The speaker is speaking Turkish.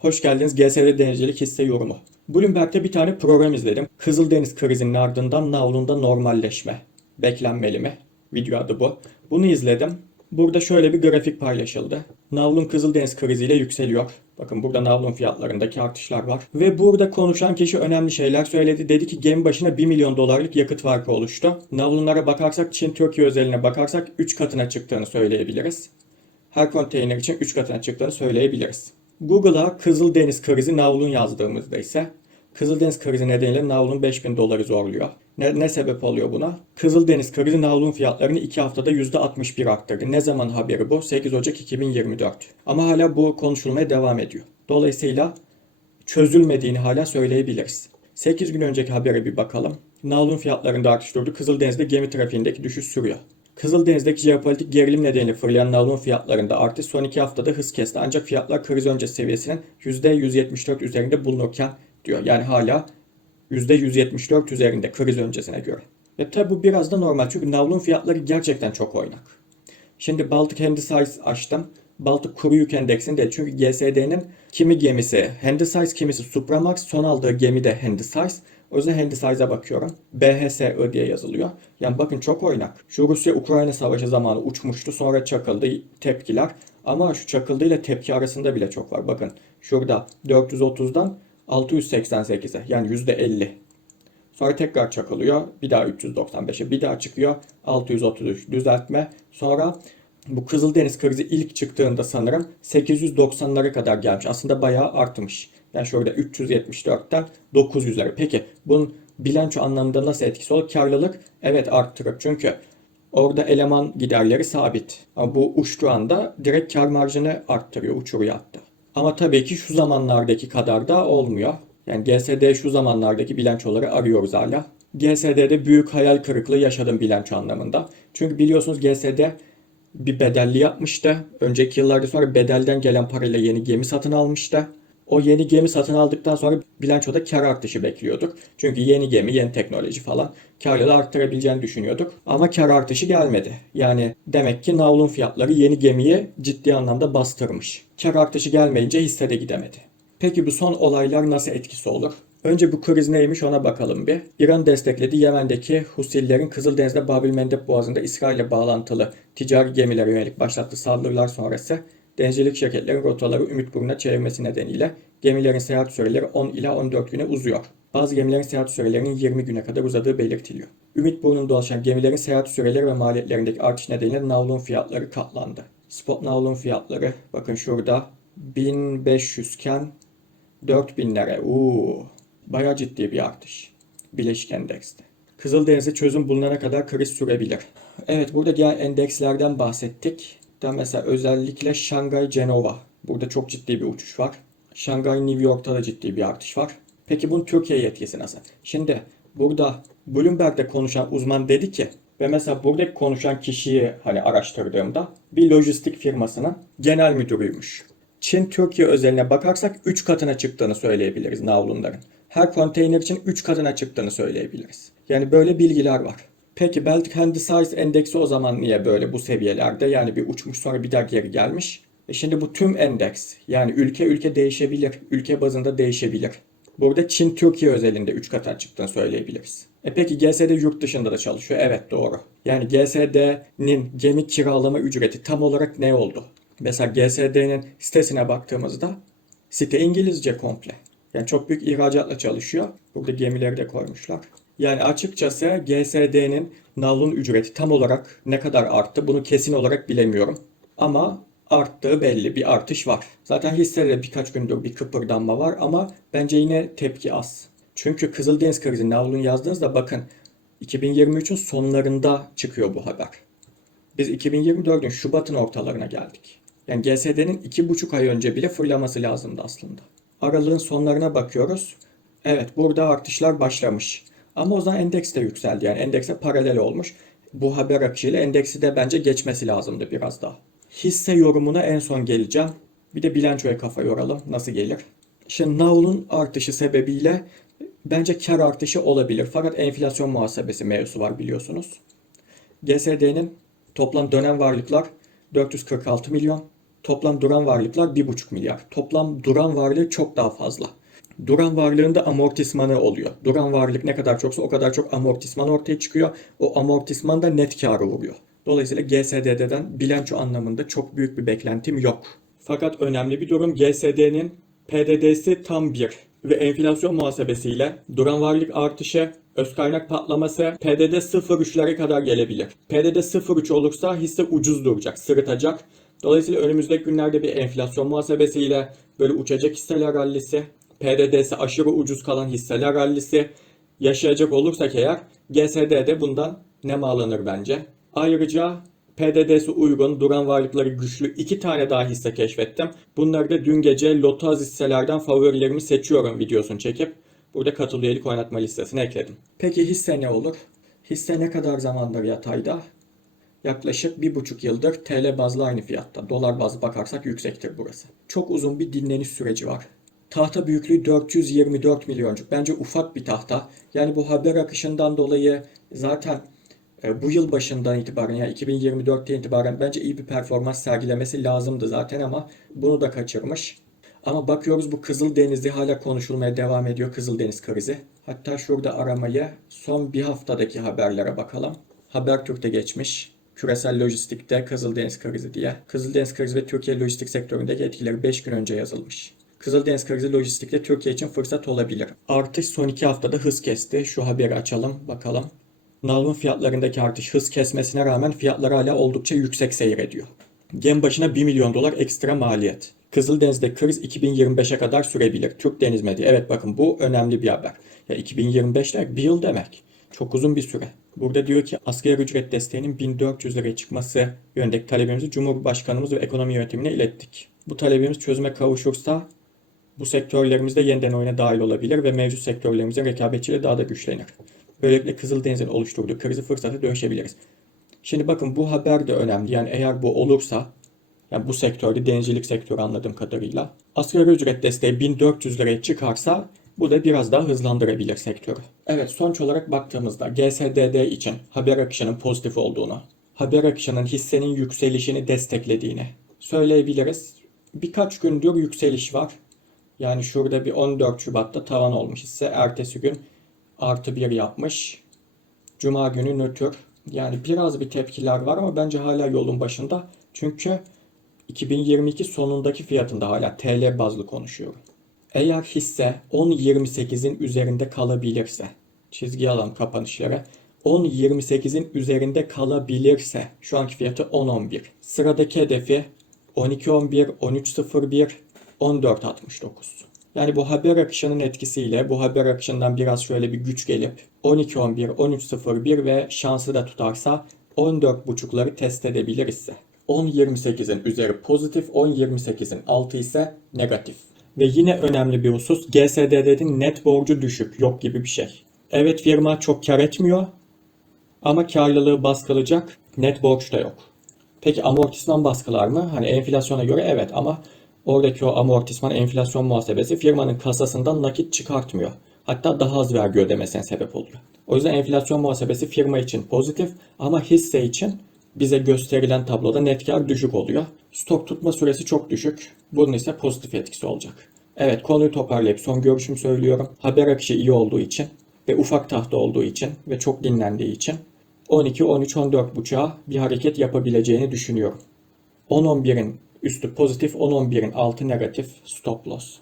Hoş geldiniz GSD Denizcilik Hisse Yorumu. Bloomberg'de bir tane program izledim. Kızıldeniz krizinin ardından Navlun'da normalleşme. Beklenmeli mi? Video adı bu. Bunu izledim. Burada şöyle bir grafik paylaşıldı. Navlun Kızıldeniz kriziyle yükseliyor. Bakın burada Navlun fiyatlarındaki artışlar var. Ve burada konuşan kişi önemli şeyler söyledi. Dedi ki gemi başına 1 milyon dolarlık yakıt farkı oluştu. Navlunlara bakarsak Çin Türkiye özeline bakarsak 3 katına çıktığını söyleyebiliriz her konteyner için 3 katına çıktığını söyleyebiliriz. Google'a Kızıldeniz krizi Navlun yazdığımızda ise Kızıldeniz krizi nedeniyle Navlun 5000 doları zorluyor. Ne, ne sebep oluyor buna? Kızıldeniz krizi Navlun fiyatlarını 2 haftada %61 arttırdı. Ne zaman haberi bu? 8 Ocak 2024. Ama hala bu konuşulmaya devam ediyor. Dolayısıyla çözülmediğini hala söyleyebiliriz. 8 gün önceki habere bir bakalım. Navlun fiyatlarında artış durdu. Kızıldeniz'de gemi trafiğindeki düşüş sürüyor. Kızıldeniz'deki jeopolitik gerilim nedeniyle fırlayan navlun fiyatlarında artış son 2 haftada hız kesti. Ancak fiyatlar kriz öncesi seviyesinin %174 üzerinde bulunurken diyor. Yani hala %174 üzerinde kriz öncesine göre. Ve tabi bu biraz da normal çünkü navlun fiyatları gerçekten çok oynak. Şimdi Baltic Handysize açtım. Baltık Kuru Yük Endeksinde çünkü GSD'nin kimi gemisi Handysize kimisi Supramax son aldığı gemi de Handysize. O yüzden Handysize'a bakıyorum. BHSI diye yazılıyor. Yani bakın çok oynak. Şu Rusya-Ukrayna savaşı zamanı uçmuştu sonra çakıldı tepkiler. Ama şu çakıldı ile tepki arasında bile çok var. Bakın şurada 430'dan 688'e yani %50. Sonra tekrar çakılıyor. Bir daha 395'e bir daha çıkıyor. 633 düzeltme. Sonra bu Kızıldeniz krizi ilk çıktığında sanırım 890'lara kadar gelmiş. Aslında bayağı artmış. Yani şurada 374'ten 900'lere. Peki bunun bilanço anlamında nasıl etkisi olur? Karlılık evet arttırır. Çünkü orada eleman giderleri sabit. Ama bu uçtuğu anda direkt kar marjını arttırıyor, uçuruyor hatta. Ama tabii ki şu zamanlardaki kadar da olmuyor. Yani GSD şu zamanlardaki bilançoları arıyoruz hala. GSD'de büyük hayal kırıklığı yaşadım bilanço anlamında. Çünkü biliyorsunuz GSD bir bedelli yapmıştı. Önceki yıllarda sonra bedelden gelen parayla yeni gemi satın almıştı. O yeni gemi satın aldıktan sonra bilançoda kar artışı bekliyorduk. Çünkü yeni gemi, yeni teknoloji falan karlılığı arttırabileceğini düşünüyorduk. Ama kar artışı gelmedi. Yani demek ki navlun fiyatları yeni gemiyi ciddi anlamda bastırmış. Kar artışı gelmeyince hissede gidemedi. Peki bu son olaylar nasıl etkisi olur? Önce bu kriz neymiş ona bakalım bir. İran destekledi Yemen'deki Husillerin Kızıldeniz'de Babil Mendeb Boğazı'nda İsrail'le bağlantılı ticari gemilere yönelik başlattığı saldırılar sonrası denizcilik şirketlerin rotaları Ümitburnu'na çevirmesi nedeniyle gemilerin seyahat süreleri 10 ila 14 güne uzuyor. Bazı gemilerin seyahat sürelerinin 20 güne kadar uzadığı belirtiliyor. Ümitburnu'nda dolaşan gemilerin seyahat süreleri ve maliyetlerindeki artış nedeniyle navlun fiyatları katlandı. Spot navlun fiyatları bakın şurada 1500 iken 4000'lere. Uuu. Bayağı ciddi bir artış. Bileşik endekste. Kızıldeniz'e çözüm bulunana kadar kriz sürebilir. Evet burada diğer endekslerden bahsettik. Da mesela özellikle Şangay Cenova. Burada çok ciddi bir uçuş var. Şangay New York'ta da ciddi bir artış var. Peki bunun Türkiye yetkisi nasıl? Şimdi burada Bloomberg'de konuşan uzman dedi ki ve mesela buradaki konuşan kişiyi hani araştırdığımda bir lojistik firmasının genel müdürüymüş. Çin Türkiye özeline bakarsak 3 katına çıktığını söyleyebiliriz navlunların. Her konteyner için 3 katına çıktığını söyleyebiliriz. Yani böyle bilgiler var. Peki Baltic Handysize endeksi o zaman niye böyle bu seviyelerde? Yani bir uçmuş sonra bir daha geri gelmiş. E şimdi bu tüm endeks yani ülke ülke değişebilir. Ülke bazında değişebilir. Burada Çin Türkiye özelinde 3 katına çıktığını söyleyebiliriz. E peki GSD yurt dışında da çalışıyor. Evet doğru. Yani GSD'nin gemi kiralama ücreti tam olarak ne oldu? Mesela GSD'nin sitesine baktığımızda site İngilizce komple. Yani çok büyük ihracatla çalışıyor. Burada gemileri de koymuşlar. Yani açıkçası GSD'nin navlun ücreti tam olarak ne kadar arttı bunu kesin olarak bilemiyorum. Ama arttığı belli bir artış var. Zaten hissede birkaç gündür bir kıpırdanma var ama bence yine tepki az. Çünkü Kızıldeniz krizi navlun yazdığınızda bakın 2023'ün sonlarında çıkıyor bu haber. Biz 2024'ün Şubat'ın ortalarına geldik. Yani GSD'nin 2,5 ay önce bile fırlaması lazımdı aslında. Aralığın sonlarına bakıyoruz. Evet burada artışlar başlamış. Ama o zaman endeks de yükseldi. Yani endekse paralel olmuş. Bu haber akışıyla endeksi de bence geçmesi lazımdı biraz daha. Hisse yorumuna en son geleceğim. Bir de bilançoya kafa yoralım. Nasıl gelir? Şimdi Navl'un artışı sebebiyle bence kar artışı olabilir. Fakat enflasyon muhasebesi mevzusu var biliyorsunuz. GSD'nin toplam dönem varlıklar 446 milyon. Toplam duran varlıklar 1,5 milyar. Toplam duran varlığı çok daha fazla. Duran varlığında amortismanı oluyor. Duran varlık ne kadar çoksa o kadar çok amortisman ortaya çıkıyor. O amortisman da net karı vuruyor. Dolayısıyla GSD'den bilanço anlamında çok büyük bir beklentim yok. Fakat önemli bir durum GSD'nin PDD'si tam 1 ve enflasyon muhasebesiyle duran varlık artışı, öz kaynak patlaması PDD 0.3'lere kadar gelebilir. PDD 0.3 olursa hisse ucuz duracak, sırıtacak. Dolayısıyla önümüzdeki günlerde bir enflasyon muhasebesiyle böyle uçacak hisseler rallisi, PDD'si aşırı ucuz kalan hisseler rallisi yaşayacak olursak eğer GSD de bundan nemalanır bence. Ayrıca PDD'si uygun, duran varlıkları güçlü iki tane daha hisse keşfettim. Bunları da dün gece Lotaz hisselerden favorilerimi seçiyorum videosunu çekip burada katıl üyelik oynatma listesine ekledim. Peki hisse ne olur? Hisse ne kadar zamandır yatayda? Yaklaşık bir buçuk yıldır TL bazlı aynı fiyatta. Dolar bazlı bakarsak yüksektir burası. Çok uzun bir dinleniş süreci var. Tahta büyüklüğü 424 milyoncuk. Bence ufak bir tahta. Yani bu haber akışından dolayı zaten e, bu yıl başından itibaren yani 2024'te itibaren bence iyi bir performans sergilemesi lazımdı zaten ama bunu da kaçırmış. Ama bakıyoruz bu Kızıldeniz'i hala konuşulmaya devam ediyor Kızıldeniz krizi. Hatta şurada aramayı son bir haftadaki haberlere bakalım. Habertürk'te geçmiş. Küresel lojistikte Kızıldeniz krizi diye. Kızıldeniz krizi ve Türkiye lojistik sektöründeki etkileri 5 gün önce yazılmış. Kızıldeniz krizi lojistikte Türkiye için fırsat olabilir. Artış son 2 haftada hız kesti. Şu haberi açalım bakalım. Nalbur fiyatlarındaki artış hız kesmesine rağmen fiyatlar hala oldukça yüksek seyrediyor. Gem başına 1 milyon dolar ekstra maliyet. Kızıldeniz'de kriz 2025'e kadar sürebilir. Türk Deniz Medya. Evet bakın bu önemli bir haber. Ya 2025 demek bir yıl demek. Çok uzun bir süre. Burada diyor ki asgari ücret desteğinin 1400 liraya çıkması yönündeki talebimizi Cumhurbaşkanımız ve ekonomi yönetimine ilettik. Bu talebimiz çözüme kavuşursa bu sektörlerimiz de yeniden oyuna dahil olabilir ve mevcut sektörlerimizin rekabetçiliği daha da güçlenir. Böylelikle Kızıldeniz'in oluşturduğu krizi fırsata dönüşebiliriz. Şimdi bakın bu haber de önemli. Yani eğer bu olursa, yani bu sektörde denizcilik sektörü anladığım kadarıyla, asgari ücret desteği 1400 liraya çıkarsa bu da biraz daha hızlandırabilir sektörü. Evet sonuç olarak baktığımızda GSDD için haber akışının pozitif olduğunu, haber akışının hissenin yükselişini desteklediğini söyleyebiliriz. Birkaç gündür yükseliş var. Yani şurada bir 14 Şubat'ta tavan olmuş hisse. Ertesi gün artı 1 yapmış. Cuma günü nötr. Yani biraz bir tepkiler var ama bence hala yolun başında. Çünkü 2022 sonundaki fiyatında hala TL bazlı konuşuyorum. Eğer hisse 10.28'in üzerinde kalabilirse, çizgi alalım kapanışlara, 10.28'in üzerinde kalabilirse, şu anki fiyatı 10.11. Sıradaki hedefi 12.11, 13.01, 14.69. Yani bu haber akışının etkisiyle bu haber akışından biraz şöyle bir güç gelip 12.11, 13.01 ve şansı da tutarsa 14.5'ları test edebilir ise. 10.28'in üzeri pozitif, 10.28'in altı ise negatif. Ve yine önemli bir husus GSDD'nin net borcu düşük, yok gibi bir şey. Evet firma çok kar etmiyor ama karlılığı baskılacak net borç da yok. Peki amortisman baskılar mı? Hani enflasyona göre evet ama oradaki o amortisman enflasyon muhasebesi firmanın kasasından nakit çıkartmıyor. Hatta daha az vergi ödemesine sebep oluyor. O yüzden enflasyon muhasebesi firma için pozitif ama hisse için bize gösterilen tabloda net kar düşük oluyor. Stok tutma süresi çok düşük. Bunun ise pozitif etkisi olacak. Evet konuyu toparlayıp son görüşümü söylüyorum. Haber akışı iyi olduğu için ve ufak tahta olduğu için ve çok dinlendiği için 12, 13, 14 buçuğa bir hareket yapabileceğini düşünüyorum. 10-11'in üstü pozitif, 10-11'in altı negatif stop loss.